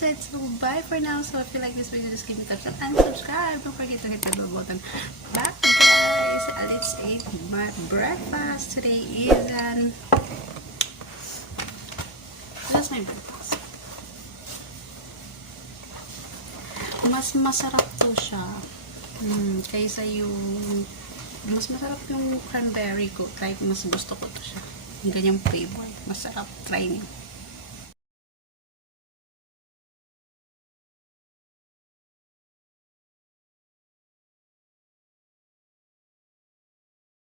that's it. So bye for now. So if you like this video, just give me a thumbs up and subscribe. Don't forget to hit the bell button. Bye guys. Let's eat my breakfast. Today is that's my breakfast. Mas masarap to siya. Kaysa yung mas masarap yung cranberry ko. Like mas gusto ko to siya. Yung ganyang flavor. Masarap. Try niyo.